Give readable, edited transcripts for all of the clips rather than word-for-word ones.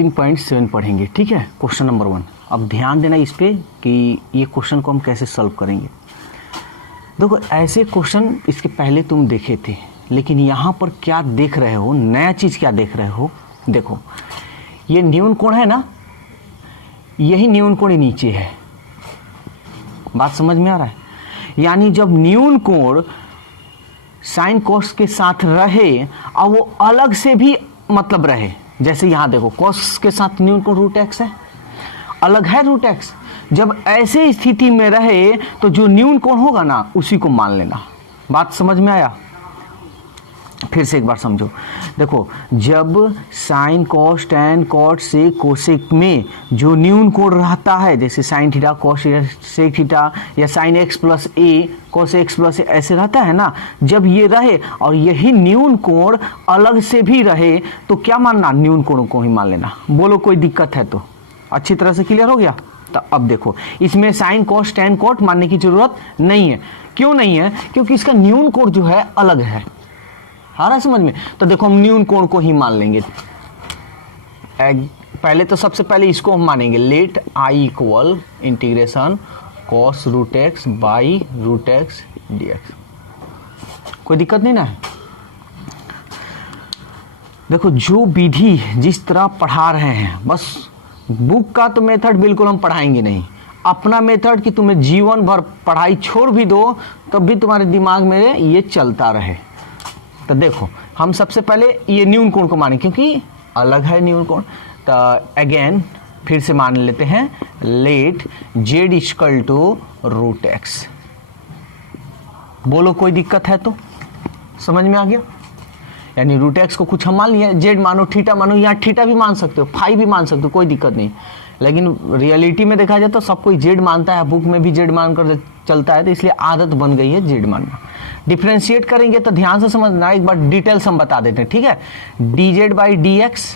19.7 पढ़ेंगे, ठीक है। Question number 1। अब ध्यान देना इस पे कि ये क्वेश्चन को हम कैसे सॉल्व करेंगे। देखो ऐसे क्वेश्चन इसके पहले तुम देखे थे, लेकिन यहाँ पर क्या देख रहे हो, नया चीज़ क्या देख रहे हो। देखो ये न्यून कोण है ना, यही न्यून कोण नीचे है। बात समझ में आ रहा है? यानी जब न्यून कोण साइन कॉस के साथ रहे और वो अलग से भी मतलब रहे, जैसे यहां देखो कॉस के साथ न्यून कोण रूट एक्स है, अलग है रूट एक्स। जब ऐसे स्थिति में रहे तो जो न्यून कोण होगा ना उसी को मान लेना। बात समझ में आया? फिर से एक बार समझो। देखो जब sine cos tan cot sec cosec में जो न्यून कोण रहता है, जैसे sine theta cosec theta या sine x plus a cos x plus a ऐसे रहता है ना, जब ये रहे और यही न्यून कोण अलग से भी रहे तो क्या मानना, न्यून कोण को ही मान लेना। बोलो कोई दिक्कत है तो? अच्छी तरह से क्लियर हो गया? तो अब देखो इसमें साइन कॉस टैन कॉट मानने की जरूरत नहीं है। क्यों नहीं है? क्योंकि इसका न्यून कोण जो है अलग है। आ रहा है समझ में? तो देखो हम न्यून कोण को ही मान लेंगे। पहले तो सबसे पहले इसको हम मानेंगे, let I equal integration cos root x by root x D x. कोई दिक्कत नहीं ना है? देखो जो विधि जिस तरह पढ़ा रहे हैं, बस बुक का तो मेथड बिल्कुल हम पढ़ाएंगे नहीं, अपना मेथड कि तुम्हें जीवन भर पढ़ाई छोड़ भी दो तब भी तुम्हारे दिमाग में ये चलता रहे। तो देखो हम सबसे पहले ये न्यून कोण को माने क्योंकि अलग है न्यून कोण। तो अगेन फिर से मान लेते हैं, let z equal to root x. बोलो कोई दिक्कत है तो? समझ में आ गया? यानी रूट एक्स को कुछ हम मान लिया, जेड मानो थीटा मानो, यहाँ थीटा भी मान सकते हो, फाई भी मान सकते हो, कोई दिक्कत नहीं। लेकिन रियलिटी में देखा जाए तो सब कोई जेड मानता है, बुक में भी जेड मानकर चलता है, तो इसलिए आदत बन गई है जेड मानना। डिफ्रेंशिएट करेंगे तो ध्यान से समझना, एक बार डिटेल्स हम बता देते हैं, ठीक है। D Z by D X,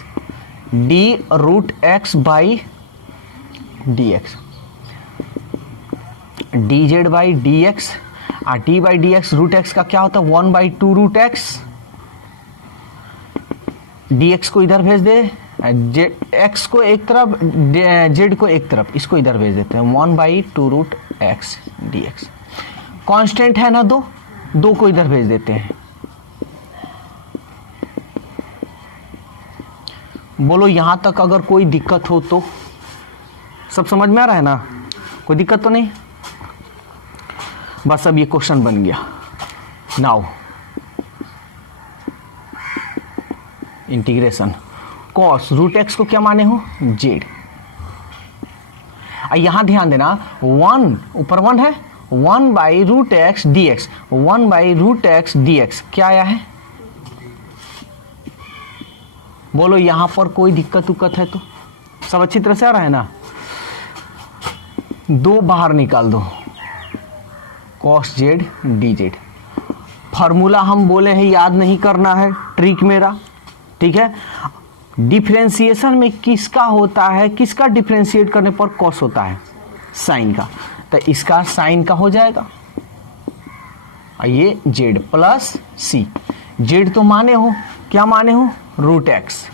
D root x by D X, D Z by D X और D by D X root X का क्या होता है 1/2 रूट एक्स। डी एक्स को इधर भेज दे, जेड एक्स को एक तरफ, जेड को एक तरफ, इसको इधर भेज देते हैं 1/2 root x D x. Constant है ना दो को इधर भेज देते हैं। बोलो यहां तक अगर कोई दिक्कत हो तो? सब समझ में आ रहा है ना? कोई दिक्कत तो नहीं? बस अब ये क्वेश्चन बन गया। Now integration cos root x को क्या माने हो, जेड। यहां ध्यान देना, 1 ऊपर 1 है, 1/रूट एक्स डी एक्स, 1/रूट एक्स डी एक्स क्या आया है? बोलो यहां पर कोई दिक्कत उक्कत है तो? सब अच्छी तरह से आ रहा है ना? 2 बाहर निकाल दो, cos Z D Z. Formula हम बोले हैं याद नहीं करना है, ट्रिक मेरा, ठीक है। डिफरेंशिएशन में किसका होता है, किसका डिफरेंशिएट करने पर कॉस होता है, साइन का। तो इसका साइन का हो जाएगा, ये जेड प्लस सी। जेड तो माने हो, क्या माने हो, root X,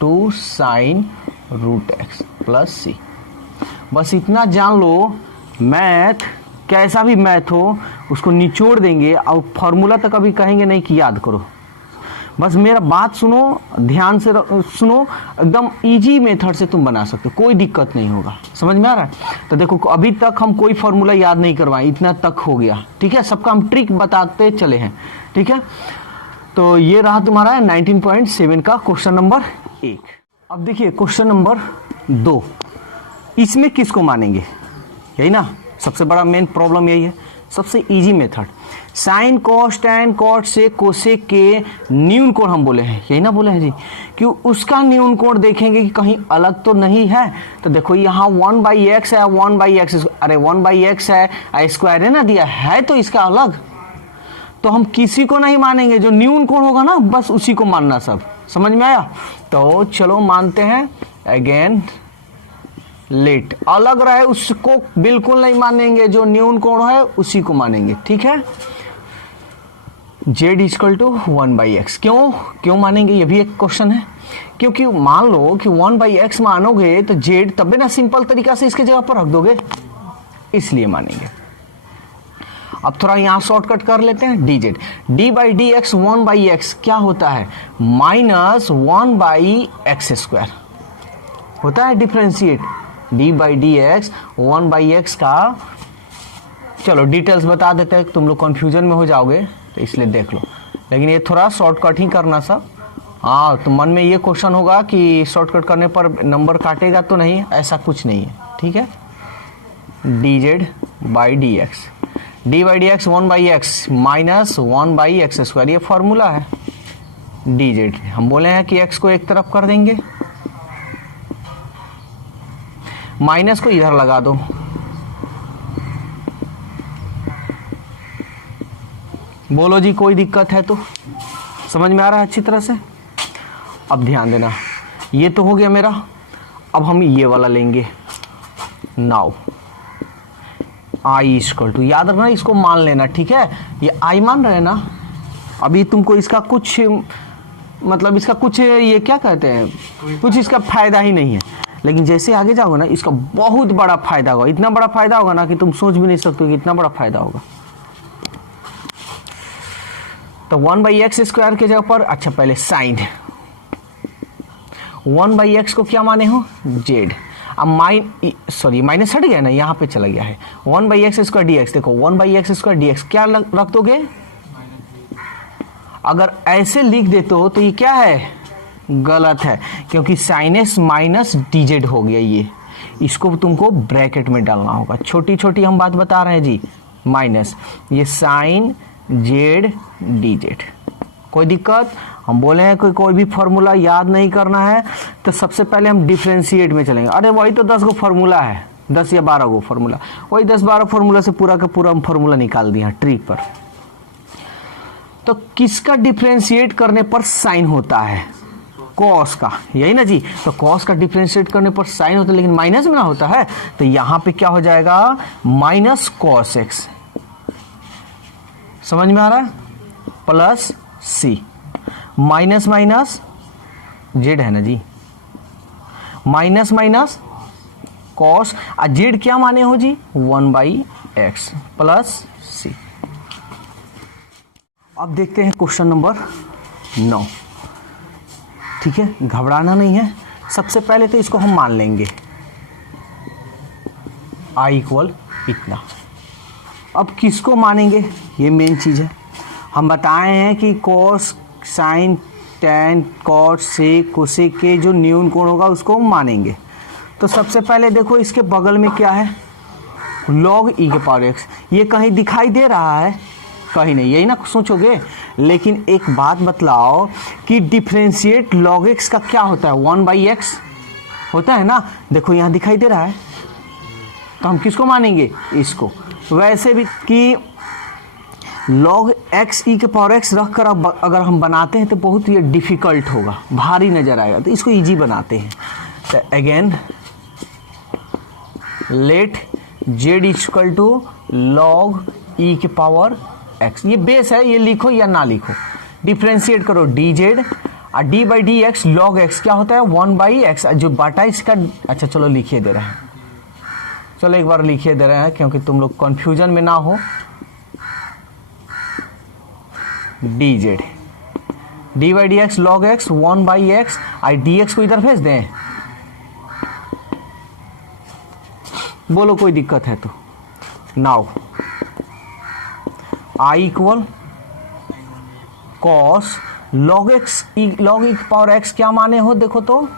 2 sine root X plus C. बस इतना जान लो, मैथ कैसा भी मैथ हो उसको निचोड़ देंगे और फॉर्मूला तक कभी कहेंगे नहीं कि याद करो। बस मेरा बात सुनो, ध्यान से सुनो, एकदम इजी मेथड से तुम बना सकते हो, कोई दिक्कत नहीं होगा। समझ में आ रहा है? तो देखो अभी तक हम कोई फॉर्मूला याद नहीं करवाए, इतना तक हो गया, ठीक है। सबका हम ट्रिक बताते चले हैं, ठीक है। तो ये रहा तुम्हारा 19.7 का क्वेश्चन नंबर 1। अब देखिए क्वेश्चन नंबर 2, इसमें किसको मानेंगे, यही ना सबसे बड़ा मेन प्रॉब्लम यही है। सबसे easy method, sine cos tan cot से कोसेक के न्यून कोण हम बोले हैं, यही ना बोले हैं जी, कि उसका न्यून कोण देखेंगे कि कहीं अलग तो नहीं है। तो देखो यहाँ 1/x है, 1/x, अरे 1/x है, स्क्वायर है ना दिया है, तो इसका अलग। तो हम किसी को नहीं मानेंगे, जो न्यून कोण होगा ना बस उसी को मानना। सब समझ में आया? तो चलो मानते हैं। अगेन लेट अलग रहे उसको बिल्कुल नहीं मानेंगे, जो न्यून कोण है उसी को मानेंगे, ठीक है। Z equal to 1/x। क्यों मानेंगे, ये भी एक क्वेश्चन है। क्योंकि मान लो कि 1/x मानोगे तो जेड तब भी ना सिंपल तरीका से इसके जगह पर रख दोगे, इसलिए मानेंगे। अब थोड़ा यहां शॉर्टकट कर लेते हैं। D Z, D by D x 1/x क्या होता है, -1/x² होता है differentiate. D by D x 1/x का, चलो डिटेल्स बता देते हैं, तुम लोग कंफ्यूजन में हो जाओगे तो इसलिए देख लो, लेकिन ये थोड़ा शॉर्टकट ही करना सब। हाँ, तो मन में ये क्वेश्चन होगा कि शॉर्टकट करने पर नंबर काटेगा तो नहीं, ऐसा कुछ नहीं है, ठीक है। D Z by D X, D by D x 1/x -1/x², ये फॉर्मूला है। डी जेड हम बोले हैं कि x को एक तरफ कर देंगे, माइनस को इधर लगा दो, बोलो जी कोई दिक्कत है तो, समझ में आ रहा है अच्छी तरह से। अब ध्यान देना, ये तो हो गया मेरा। अब हम ये वाला लेंगे, नाउ आई इक्वल टू, याद रखना इसको मान लेना, ठीक है। ये आई मान रहे हैं ना, अभी तुमको इसका कुछ मतलब इसका कुछ ये क्या कहते हैं, कुछ इसका फायदा ही नहीं है, लेकिन जैसे आगे जाओगे ना इसका बहुत बड़ा फायदा होगा। इतना बड़ा फायदा होगा ना कि तुम सोच भी नहीं सकते कि इतना बड़ा फायदा होगा। तो 1/x² के जगह पर, अच्छा पहले साइन 1/x को क्या माने हो, जेड। अब माइनस हट गया ना, यहाँ पे चला गया है 1/x² dx। देखो 1/x² dx क्या रख दोगे, अगर ऐसे लिख देते हो तो ये क्या है, गलत है, क्योंकि साइनस माइनस dz हो गया। ये इसको तुमको ब्रैकेट में डालना होगा, छोटी छोटी हम बात बता रहे हैं जी, माइनस ये साइन जेड dz। कोई दिक्कत, हम बोले हैं कोई भी फॉर्मूला याद नहीं करना है तो सबसे पहले हम डिफरेंशिएट में चलेंगे। अरे वही तो 10 गो फॉर्मूला है, 10 या 12 गो फॉर्मूला, वही 10-12 फॉर्मूला से पूरा का पूरा हम फॉर्मूला निकाल दिया ट्रिक पर। तो किसका डिफरेंशिएट करने पर साइन होता है, कॉस का, यही ना जी। तो कॉस का डिफरेंशिएट करने पर साइन होता है, लेकिन माइनस में ना होता है, तो यहां पे क्या हो जाएगा, माइनस कॉस एक्स। समझ में आ रहा है, प्लस सी, माइनस माइनस जेड है ना जी, माइनस माइनस कॉस, जेड क्या माने हो जी, 1/x प्लस सी। अब देखते हैं क्वेश्चन नंबर 9, ठीक है, घबराना नहीं है। सबसे पहले तो इसको हम मान लेंगे i इक्वल इतना। अब किसको मानेंगे, ये मेन चीज है। हम बताए हैं कि cos sine tan cot sec cosec के जो न्यून कोण होगा उसको हम मानेंगे। तो सबसे पहले देखो इसके बगल में क्या है, log e के पावर x। ये कहीं दिखाई दे रहा है, कहीं नहीं, यही ना सोचोगे। लेकिन एक बात बतलाओ कि डिफरेंशिएट log x का क्या होता है, 1/x होता है ना। देखो यहाँ दिखाई दे रहा है, तो हम किसको मानेंगे, इसको। वैसे भी कि log x e के पावर x रख कर अगर हम बनाते हैं तो बहुत ये डिफिकल्ट होगा, भारी नजर आएगा, तो इसको इजी बनाते हैं। तो again let z equal to log e के पावर x, ये बेस है, ये लिखो या ना लिखो, डिफ्रेंशिएट करो dz और d by D x log x क्या होता है, 1/x, जो बाटा इसका। अच्छा चलो लिखिए दे रहे हैं, चलो एक बार लिखिए दे रहे हैं क्योंकि तुम लोग कंफ्यूजन में ना हो। dz d by D x log x 1/x, I dx को इधर भेज दें, बोलो कोई दिक्कत है तो। Now i equal cos log x log e power x क्या माने हो, देखो तो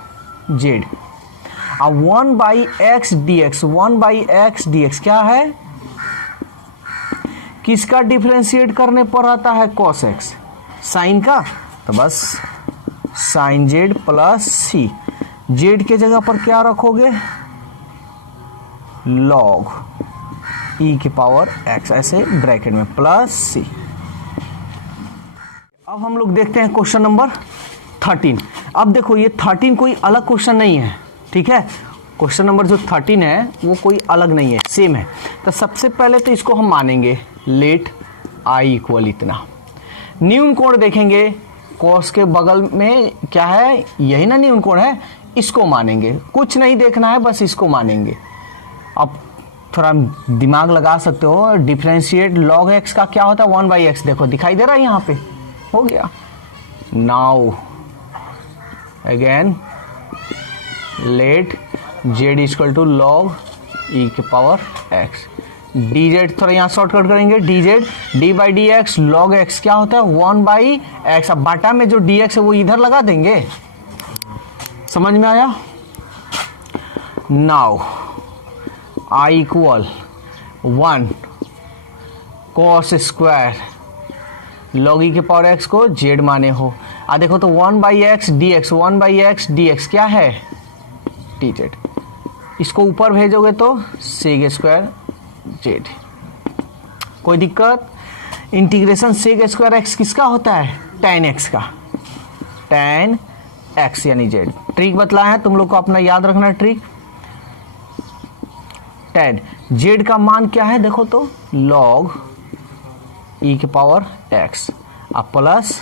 z। अब 1/x dx 1/x dx क्या है, किसका डिफरेंशिएट करने पर आता है, cos x, साइन का। तो बस साइन जेड प्लस सी, जेड के जगह पर क्या रखोगे, log e के पावर x, ऐसे ब्रैकेट में प्लस सी। अब हम लोग देखते हैं क्वेश्चन नंबर 13। अब देखो ये 13 कोई अलग क्वेश्चन नहीं है, ठीक है। क्वेश्चन नंबर जो 13 है वो कोई अलग नहीं है, सेम है। तो सबसे पहले तो इसको हम मानेंगे लेट i इक्वल इतना। न्यून कोण देखेंगे, कॉस के बगल में क्या है, यही ना न्यून कोण है, इसको मानेंगे, कुछ नहीं देखना है, बस इसको मानेंगे। अब थोड़ा दिमाग लगा सकते हो, डिफरेंशिएट लॉग एक्स का क्या होता है, 1/x, देखो दिखाई दे रहा है यहाँ पे, हो गया। Now again let z equal to log e के पावर x, dz थोड़ा यहाँ शॉर्टकट करेंगे, dz d by D x log x क्या होता है, 1/x। अब बाटा में जो dx है वो इधर लगा देंगे, समझ में आया। Now i equal 1 cos square log e के पावर x को z माने हो। देखो तो 1/x dx, 1/x dx क्या है, dz। इसको ऊपर भेजोगे तो सेक स्क्वायर z। कोई दिक्कत। इंटीग्रेशन सेक स्क्वायर x किसका होता है, tan x का, tan x यानी z। ट्रिक बतलाया है, तुम लोग को अपना याद रखना ट्रिक। tan z का मान क्या है, देखो तो log e के पावर x, अब प्लस